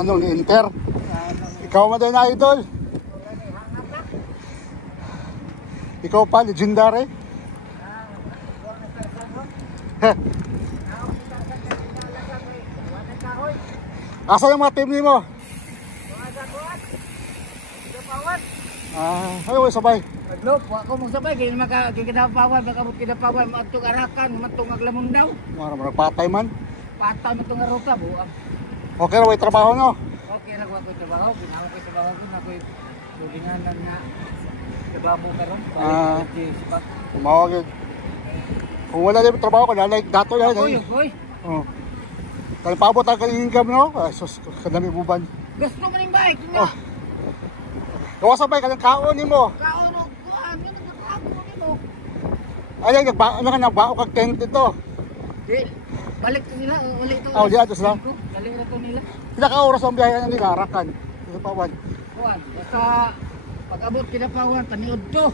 Ano, ni Inter? Ikaw man din na idol. Ikaw pa, legendary. Asa yung mga team ni mo? Ayaw sabay. Lop, ako mong sabay, kaya kinapawan, makabot kinapawan, matong arakan, matong aglamong daw. Marang patay man. Patay matong aruta, buang. Okay na, may trabaho no? Okay, nagwa ko trabaho, pinawa ko trabaho ko, nako'y tulinganan na trabaho ka ron. Tumawag yun. Kung wala din trabaho ko, like dato yan. Oy. Kaya paabot ang income no? Ay, sus, kadami buban. Gusto mo rin bike, nga. Gawa sabay, kanyang kaon mo. Kaon o, kuhaan, yan ang nagkakaon mo. Ay, nagbao kag tent ito. Balik to nila, ulit to. Uli ato sila. Balik na to nila. Sila ka oras ang biyahe ng Arakan. Ito pa, Juan. Kuhaan, basta pag-abot kinapawan, paniod to.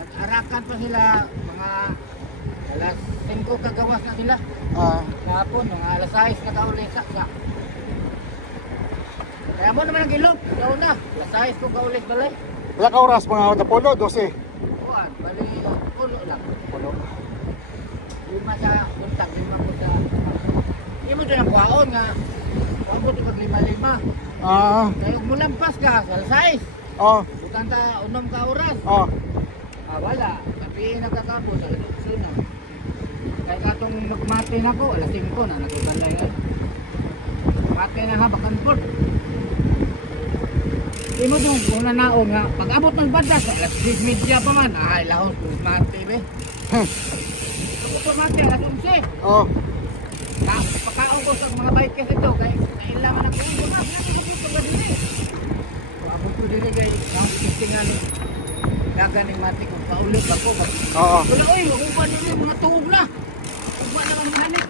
At arakan pa sila, mga alas 5 kagawas na sila. Kahapon, mga alas 6 na kaulit sa. Kaya mo naman ang gilog, daw na. Alas 6 kung kaulit balay. Wala ka oras, mga Napolo, 12. Kuhaan, bali, puno lang. Puno. Lima sa kontak, lima po sa... Hindi mo dyan ang kuhaon nga. Kuhaan mo ito lima-lima. Kaya mo lampas ka, sa alas 6. Bukan ta, unom ka oras. Wala. Tapi nagkakabot, alas 6 na. Kaya katong magmate na ko, alas 5 na, nagkabalay. Mate na nga, bakanpot. Hindi mo dyan, kung nanaon nga, pag-abot ng badas, alas 10:30 pa man, ay lahos, kung mate be. Kung mate, alas 11. Pagkaon ko sa mga bikers ito, kaya kailangan ako ito nga, pinakabot ko din eh. Abot ko din eh, ang istingan, naganing mate ko, paulit ako. Wala oy, makuha nila yung mga tuhog na. Makuha naman ang hanip.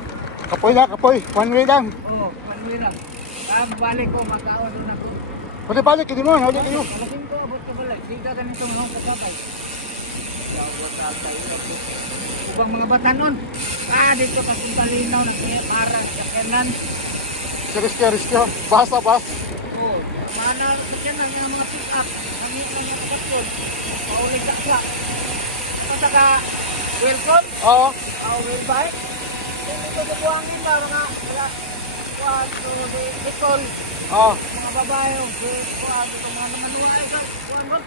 Kapoy. One way lang. One way lang. Balik ko, makaon doon ako. Pwede balik, hindi mo, huli kayo. Alasin ko, abot ka balik. Sika ganito mga kasabay. Ubang mga bata nun. Dito kasi palinaw na siya para sa kanan. Riskyo. Basta. Mana sa kanan yung mga pick-up. Nangit na mga kapatol. Paulit ka siya. Basta ka, welcome? Will bike. Hindi ko bubuhangin ba mga Nicole. Mga babae, mga luha ay sa buwan mo.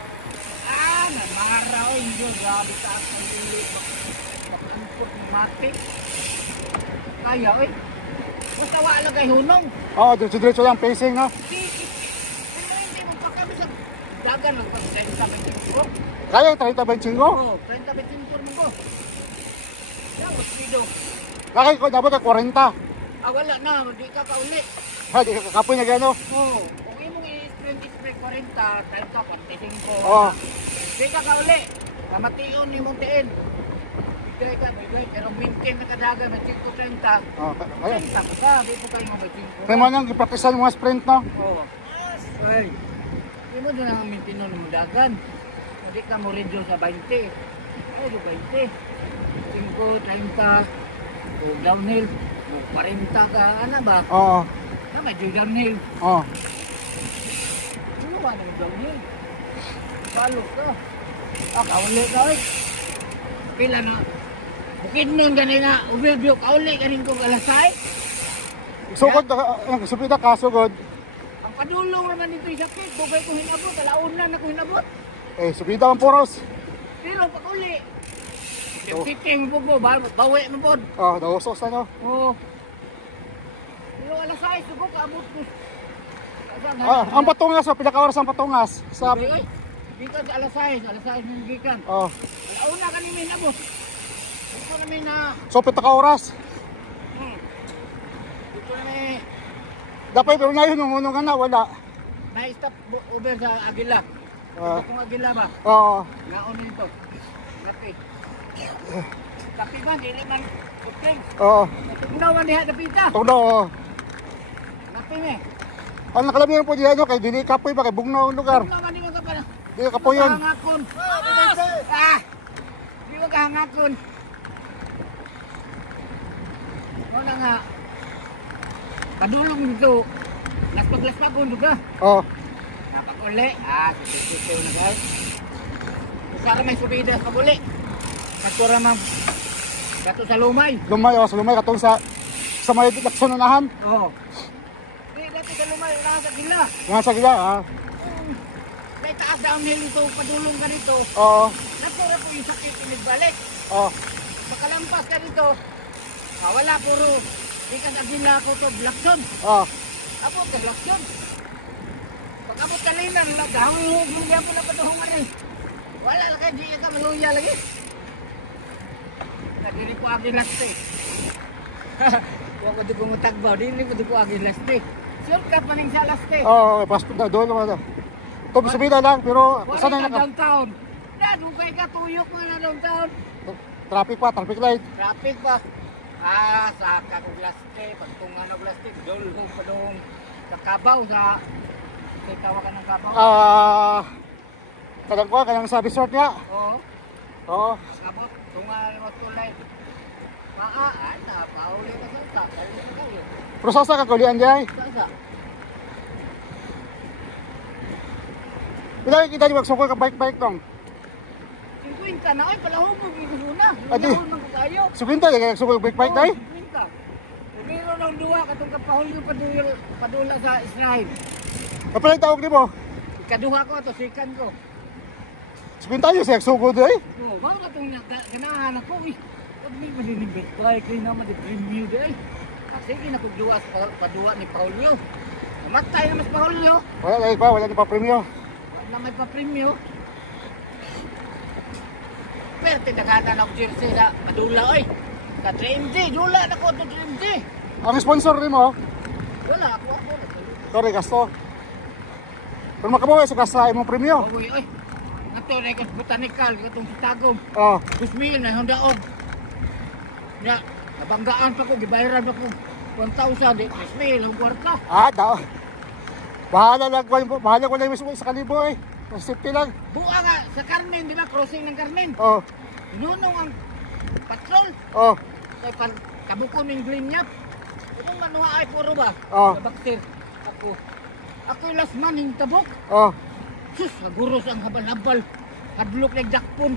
Namara o hindi. Grabe taas ng dili. Pag-ampot ng mati. Kaya basta wala kay hunong. Diretso lang, pacing no? Hindi mo pa kami sa dagan. Magpag-30-25 ko. Kaya, 30-25? 30-25 mo ko. Yan, hospido. Bakit ko, dapat ka 40. Wala na, hindi ka paulit. Di ka kapoy na gano'n? Kung imong i-spray 40, 30, 45. Hindi ka kaulit. Kamation ni mong tiin. Bigay ka, pero maintain na kadaga na 5-30. 30 ka, di po kayo may 5. Kaya mo nang ipracticean mga sprint no? Hindi mo doon ang maintain nun ng dagan. Hindi ka mo reduce sa 20. 20. 5, 30, o downhill. 40 ka, ano ba? May downhill. Ano ba ng downhill? Balok ka. Kauli ka pila na. Bukid nun ganin na, overview, kauli ganin kong alasay. Sugod, subida ka, sugod. Ang padulong naman dito isapit, bugay ko hinabot, alaunan ako hinabot. Subida ang poros. Pero pag uli, yung titing po po, bawi mo po. Nausos na no? Pero alasay, sugod, kaabot ko. Ang patungas, pinaka-oras ang patungas. Dito sa alasay ng gikan. Alauna kanina hinabot. Dito namin na... So, pinaka-oras? Dito namin... Dapat, pero ngayon, nung ka na, wala. May stop over sa Agila. Kung Agila ba? Naon nito. Kapi. Kapi ba? Dili man. Kupling. Tugnaw man diha napita. Tugnaw. Kapi me. Ang nakalamihan po diyan, kay dili kapoy ba, kay bugnaw ang lugar. Tugnaw man di mo ka pa na. Di ka kapoy yun. Hangakon. Di mo ka hangakon. Ano nga. Padulong dito. paglaspagon juga. Oh. Napakuli. Sisito na guys. Saka may subida sa buli. Katura mang kato sa lumay. Lumay, sa lumay katong sa may lakson unahan. Oo. Dati sa lumay, unahan sa gila. Nga sa gila, May taas downhill ito, padulong ka nito. Oo. Natura po yung sakit balik. Oo. Makalampas ka dito. Wala puro. Ikas agila ako to, lakson. Oo. Abot ka lakson. Pag abot ka linan, dahong luya po na padulungan eh. Wala lang kayo, di ka maluya lagi. Dili ko agi laste. Wa ko dugo matagbaw, dili ko dugo agi laste. Sure ka pa ning sa laste. Oo, passport na doon naman. Ito subida lang pero Sana sana na downtown. Na dugay ka tuyok mo na downtown. traffic light. Traffic pa. Sa kagog laste, pagtungan og laste, dulho pa dong sa Kabaw sa tawa ka ng Kabaw. Kadang ko kanang sa resort nga. Oo. Oo. Abot tungan mo tulay. Pauli ka sa ta. Kayo. Pero sasa ka kulian diay. Sasa. Pila kita di magsukol ka bike dong. 50 na ay palahubog ni Gusuna. Adi. Tayo. Subinta di ka nagsukol bike day. 50. Meron ng duwa katong kapahulyo padula sa Israel. Kapila tawag nimo? Ikaduha ko to sikan ko. Subinta yo sa sugod day. Oh, mao katong ganahan ako eh. Pag may malinibet try kay naman di premium day. Sige na kog duwa sa paduwa ni Paulio. Namatay na mas Paulio. Wala ni pa premium. Na may pa-premium. Pero tinagana ng jersey sa padula oy. Sa 3MG, jula na ko to 3MG. Ang sponsor nimo, Wala ako. sorry gasto. Pero makabawi sa kasa imong premium. Oy, oy. Ato na ikot botanical, katong kitagom. Oh. 2,000 na hondaog. Ya, nabanggaan pa ko, gibayaran pa ko. 1,000, 2,000 ang kwarta. Daw. Bahala ko lang mismo sa kalibo eh. Safety lang. Buwa nga, sa Carmen, di ba? Crossing ng Carmen. Oh. Inunong ang patrol. Oh. Kaya kabuko ng glinyap. Itong manuha ay puro ba? Oh. Nabaktir. Ako yung last man yung tabok. Oh. Sus, naguros ang habal-habal. Hadlok na jakpon.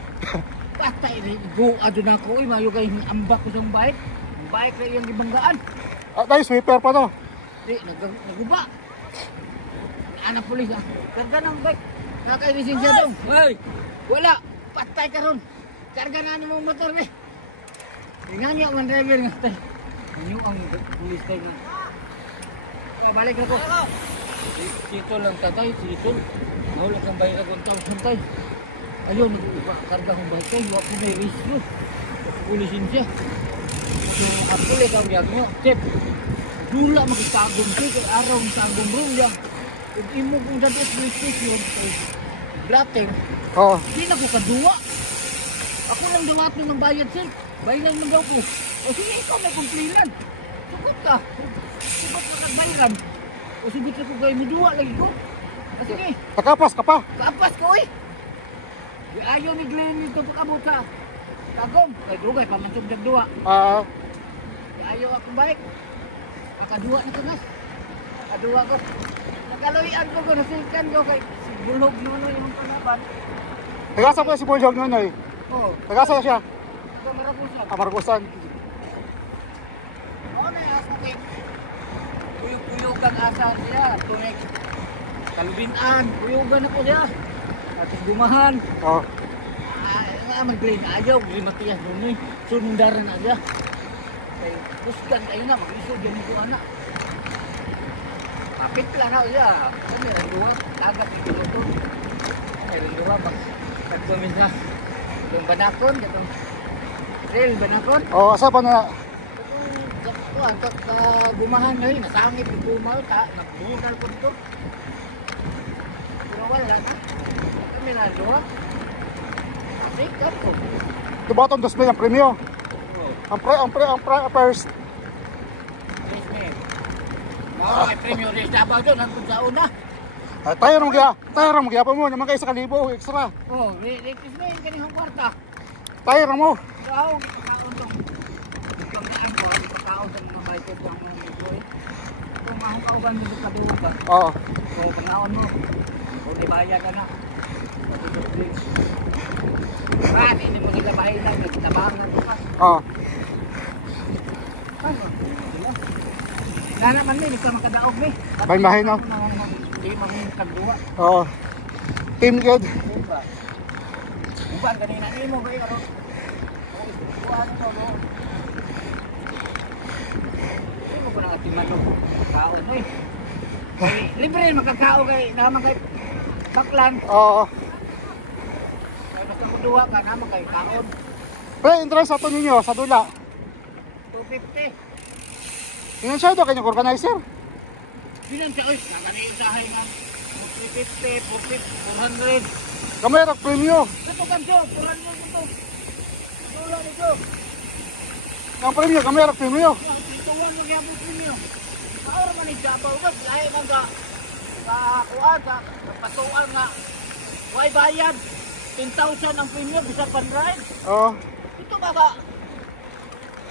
Patay rin. Buwa doon ako. Mayo kayo ambak ko sa bike. Ang bike na yung ibanggaan. Tayo sweeper pa to. Di, naguba. Anak pulis ah. Karga ng bike. Nakailisensya dong. Hey! Wala. Patay ka ron. Karga na ni mong motor eh. Inganya ang driver nga tay. Ano ang pulis tay nga. Balik ako. Sito lang tatay. Sito. Mahulog ang bayar akong taon tay. Ayun, karga kong bike tay. Huwag ko may risk yun. Pulisensya. Yung kapulis ang biyag nyo. Tip. Dula magitagong ko. Kaya araw ng tagong room yan. Kung imo kong dadot police station kay blatter, di na ko kaduwa. Ako lang dawatin ng bayad sir. Bayaran mo daw ko. O sige, ikaw may kumplinan. Sugot ka. Sugot ka nagbayaran. O sige ko kayo mo duwa lagi ko. O sige. Takapas ka pa. Kaapas ko eh. Ayaw ni Glenn nito pakabot sa Tagom. Kay Drugay, pamansog ng duwa. Ayaw akong balik. Akaduwa na kagas. Akaduwa ko. Nakaluian ko nasikan ko kay si Bulog Nonoy yung panaban. Tagasa pa si Bulog Nonoy. Oo. Tagasa siya. Sa Maragusan. Maragusan. Oo na ako kay Puyog-puyogan asa siya. Tunek. Kalubinan. Puyogan ako siya. At gumahan. Oo. Mag-green ayaw. Matiyas Nonoy. Sundaran na siya. Kay buskan kayo na. Mag-isog yan ko anak. Kapit lang ako siya. Meron dua. Agad yung piloto. Meron dua. Pag-comment na. Yung banakon. Itong trail banakon. Oo, asa pa na? Itong gumahan na rin. Nasangit yung gumaw. Nagbunal ko dito. Pero wala na. Kami na dua. Sikat ko. Ito ba itong 2,000 ang premium? Ang first. Yes, ma'am. May premium race na ba doon? Hanggang sa una. Tayo ram gyapon mo naman kay 1,000 extra. Oh, rekis mo yung kanihang kwarta. Tayo ram mo. Kaon, kaon tong. Pagkaan ko, kaon tong mga bike ko ang mga ito. kung mahungkaw mo sa duga. Oo. So, pagnaon mo. Kung di bayan ka na. Bakit, hindi mo nila bahilan. Nagtabangan mo pa. Oo. Na naman may ka makadaog may. Bahin no. Di mangin kagduwa. Oo. Team good. Uban kanina nimo kay karon. Kuan to no. Imo pa nang atiman do. Kaon oy. Libre makakao kay naman kay baklan. Oo. Kay basta mo duwa ka naman kay kaon. Pre, interest ato ninyo sa dula. 250. Tingnan siya ito, kanyang organizer. Bilang siya, oy, nakani usahay man. 350, 400. Kamay rak premium. Ito kanto, 400 ito. Dula nito. Ang premium, kamay rak premium. Ituwan mo kaya po ninyo. Maura man ni Jabaw ba? Lahi man ka kuan ka patuan nga. Way bayad. 10,000 ang premium bisa pan-ride. Oo. Ito ba ka?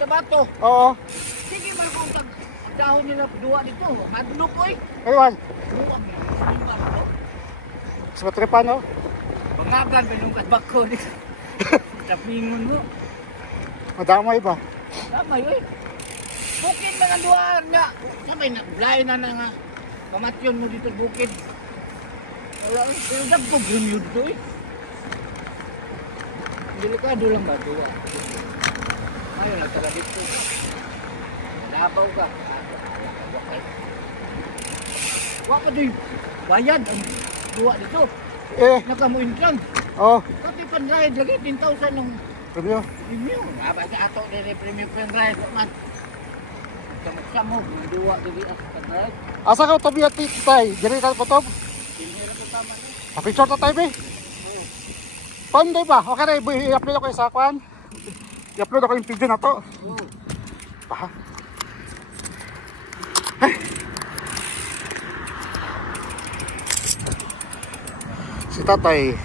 Sa bato. Oo. Sige ba kung dahon nila dua dito. Madlok oy. Aywan. Luwag ni. Sa matripan, no? Pangagan pinungkat bako ni. Tapingon mo. Madamay ba? Tama yun. Bukid na ng duwaan nga. Sabay na, lain na nga. Pamatyon mo dito bukid. Wala, pero dagpog yun yun to eh. Delikado lang ba duwa? Ayaw, nagtala dito. Nabaw ka. Wala pa do'y bayad ang duwa dito. Nakamuin kan. Oo. Kasi pan-ride lagi 10,000 ng Premium. premium. Aba sa ato din premium pan-ride man. Samok-samok ng duwa dili as pan-ride. Asa ka utob yung titay? Diri ka utob? Pinira to tama ni. Pa-picture to tayo, be. Panday ba? Okay na, i-upload ako sa kwan. I-upload ako yung video na to. Baha. Si tatay,